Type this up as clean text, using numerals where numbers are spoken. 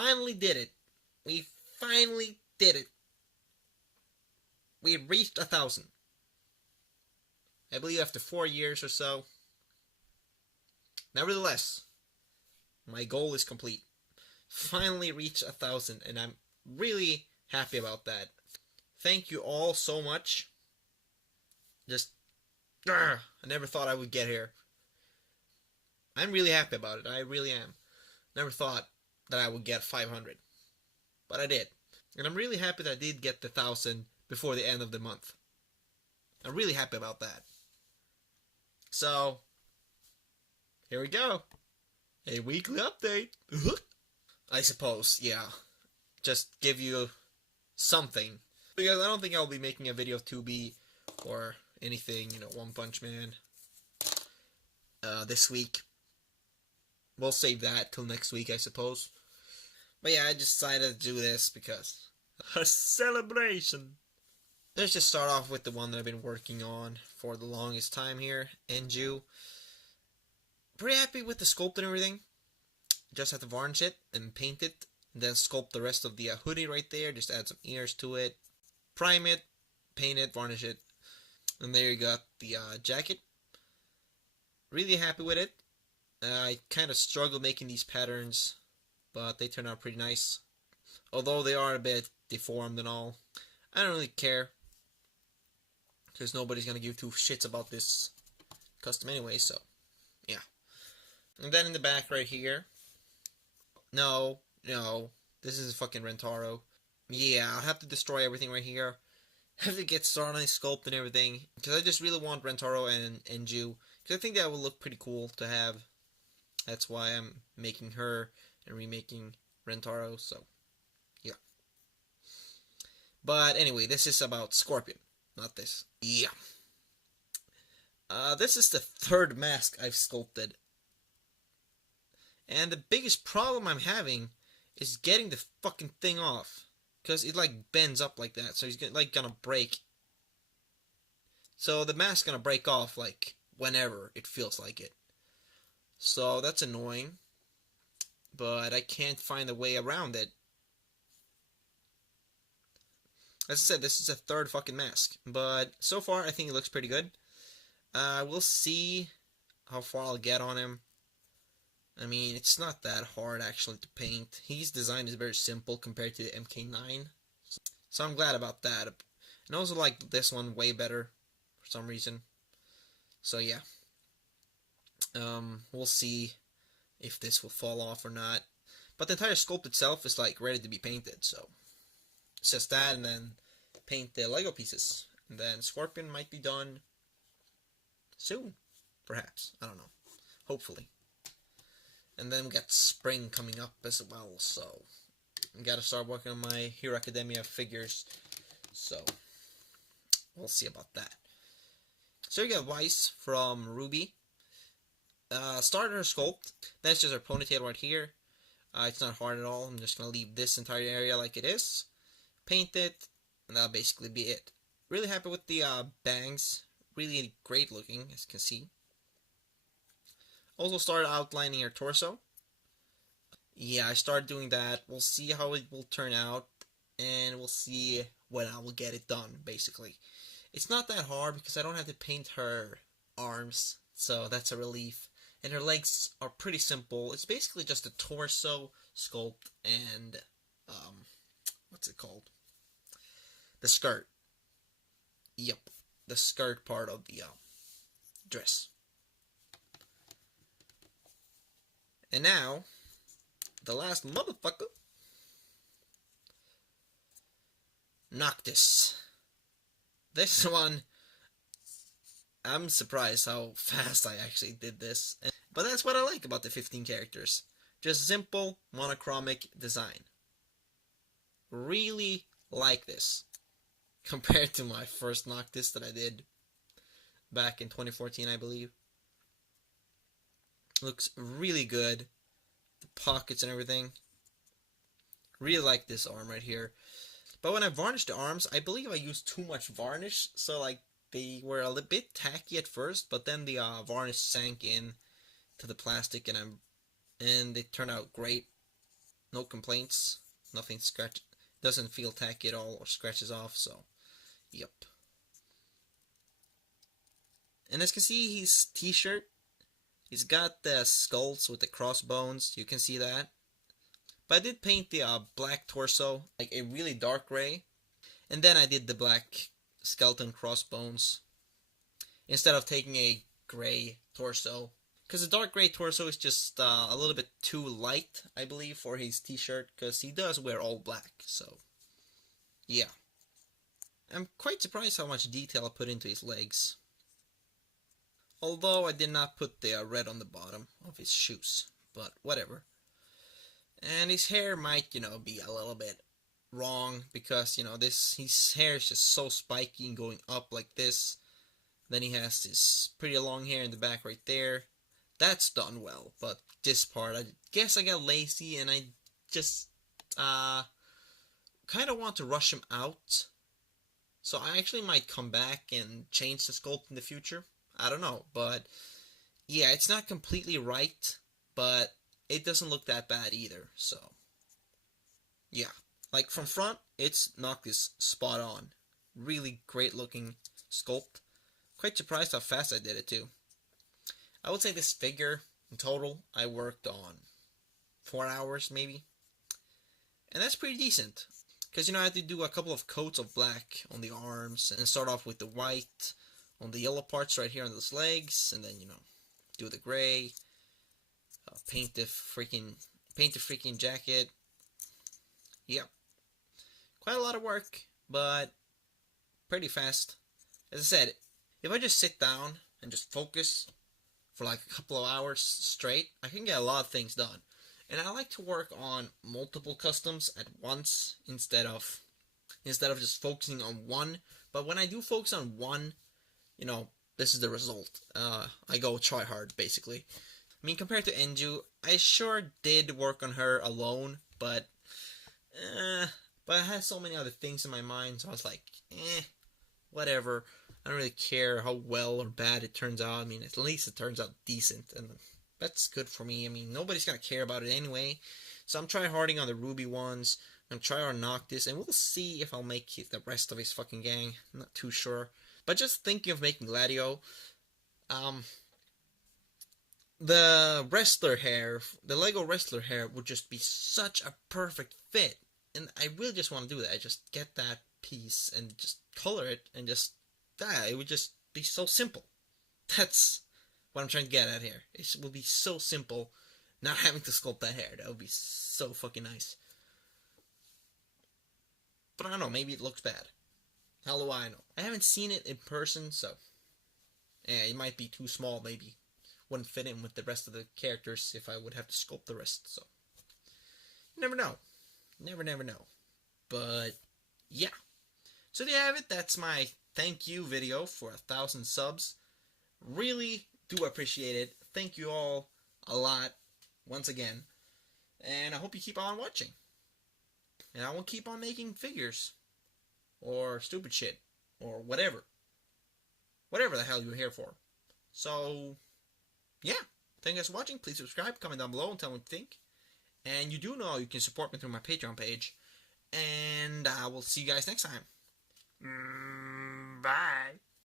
finally did it. We finally did it. We reached 1,000. I believe after 4 years or so. Nevertheless, my goal is complete. Finally reached 1,000, and I'm really happy about that. Thank you all so much. Just, I never thought I would get here. I'm really happy about it. I really am. Never thought that I would get 500. But I did. And I'm really happy that I did get the 1,000 before the end of the month. I'm really happy about that. So, here we go. A weekly update. I suppose, yeah. Just give you something. Because I don't think I'll be making a video of 2B or anything, One Punch Man this week. We'll save that till next week, I suppose. But yeah, I just decided to do this because a celebration. Let's just start off with the one that I've been working on for the longest time here, Enju. Pretty happy with the sculpt and everything. Just have to varnish it and paint it. And then sculpt the rest of the hoodie right there. Just add some ears to it. Prime it, paint it, varnish it. And there you got the jacket. Really happy with it. I kind of struggled making these patterns, but they turned out pretty nice. Although they are a bit deformed and all. I don't really care, because nobody's going to give two shits about this custom anyway, so yeah. And then in the back right here, no, this is fucking Rentaro. Yeah, I'll have to destroy everything right here. Have to get started on the sculpt and everything, because I just really want Rentaro and Enju, because I think that would look pretty cool to have. That's why I'm making her and remaking Rentaro, so yeah. But anyway, this is about Scorpion, not this. Yeah. This is the third mask I've sculpted. And the biggest problem I'm having is getting the fucking thing off. Because it like bends up like that, so he's gonna break. So the mask's gonna break off like whenever it feels like it. So that's annoying. But I can't find a way around it. As I said, this is a third fucking mask. But so far, I think it looks pretty good. We'll see how far I'll get on him. I mean, it's not that hard actually to paint. His design is very simple compared to the MK9. So I'm glad about that. And I also like this one way better for some reason. So yeah. We'll see if this will fall off or not. But the entire sculpt itself is like ready to be painted, so it's just that, and then paint the Lego pieces. And then Scorpion might be done soon, perhaps. I don't know. Hopefully. And then we got spring coming up as well, so I gotta start working on my Hero Academia figures. So we'll see about that. So we got Weiss from Ruby. Started her sculpt. That's just her ponytail right here. It's not hard at all. I'm just gonna leave this entire area like it is. Paint it, and that'll basically be it. Really happy with the bangs. Really great looking, as you can see. Also started outlining her torso. Yeah, I started doing that. We'll see how it will turn out, and we'll see when I will get it done, basically. It's not that hard because I don't have to paint her arms, so that's a relief. And her legs are pretty simple. It's basically just a torso sculpt and, what's it called? The skirt. Yep, the skirt part of the dress. And now, the last motherfucker, Noctis. This one, I'm surprised how fast I actually did this. But that's what I like about the 15 characters. Just simple, monochromatic design. Really like this. Compared to my first Noctis that I did back in 2014, I believe. Looks really good. The pockets and everything. Really like this arm right here. But when I varnished the arms, I believe I used too much varnish. So like they were a little bit tacky at first, but then the varnish sank in to the plastic and they turned out great. No complaints. Nothing scratch. Doesn't feel tacky at all or scratches off. So, yep. And as you can see, his t-shirt, he's got the skulls with the crossbones. You can see that. But I did paint the black torso, like a really dark gray. And then I did the black skeleton crossbones. Instead of taking a gray torso. Because the dark gray torso is just a little bit too light, I believe, for his t-shirt. Because he does wear all black, so yeah. I'm quite surprised how much detail I put into his legs. Although I did not put the red on the bottom of his shoes. But whatever. And his hair might, be a little bit wrong. Because, his hair is just so spiky and going up like this. Then he has this pretty long hair in the back right there. That's done well. But this part, I guess I got lazy and I just kind of want to rush him out. So I actually might come back and change the sculpt in the future. I don't know, but yeah, it's not completely right, but it doesn't look that bad either, so yeah. Like from front, it's knocked this spot on. Really great looking sculpt. Quite surprised how fast I did it too. I would say this figure, in total, I worked on 4 hours maybe. And that's pretty decent. Because, I had to do a couple of coats of black on the arms, and start off with the white on the yellow parts right here on those legs, and then, do the gray, paint the freaking jacket. Yep. Quite a lot of work, but pretty fast. As I said, if I just sit down and just focus for like a couple of hours straight, I can get a lot of things done. And I like to work on multiple customs at once instead of just focusing on one. But when I do focus on one, this is the result. I go try hard, basically. I mean, compared to Enju, I sure did work on her alone, but I had so many other things in my mind, so I was like, whatever. I don't really care how well or bad it turns out. I mean, at least it turns out decent, and that's good for me. I mean, nobody's gonna care about it anyway. So I'm tryharding on the Ruby ones. I'm gonna try hard Noctis, and we'll see if I'll make the rest of his fucking gang. I'm not too sure. But just thinking of making Gladio, the wrestler hair, the Lego wrestler hair would just be such a perfect fit. And I really just want to do that. I just get that piece and just color it and just, it would just be so simple. That's what I'm trying to get at here. It will be so simple not having to sculpt that hair. That would be so fucking nice. But I don't know, maybe it looks bad. How do I know? I haven't seen it in person, so yeah, it might be too small, maybe. Wouldn't fit in with the rest of the characters if I would have to sculpt the rest, so you never know. Never know. But yeah. So there you have it. That's my thank you video for 1,000 subs. Really do appreciate it. Thank you all a lot once again. And I hope you keep on watching. And I will keep on making figures. Or stupid shit. Or whatever. Whatever the hell you're here for. So, yeah. Thank you guys for watching. Please subscribe, comment down below, and tell me what you think. And you do know you can support me through my Patreon page. And I will see you guys next time. Bye.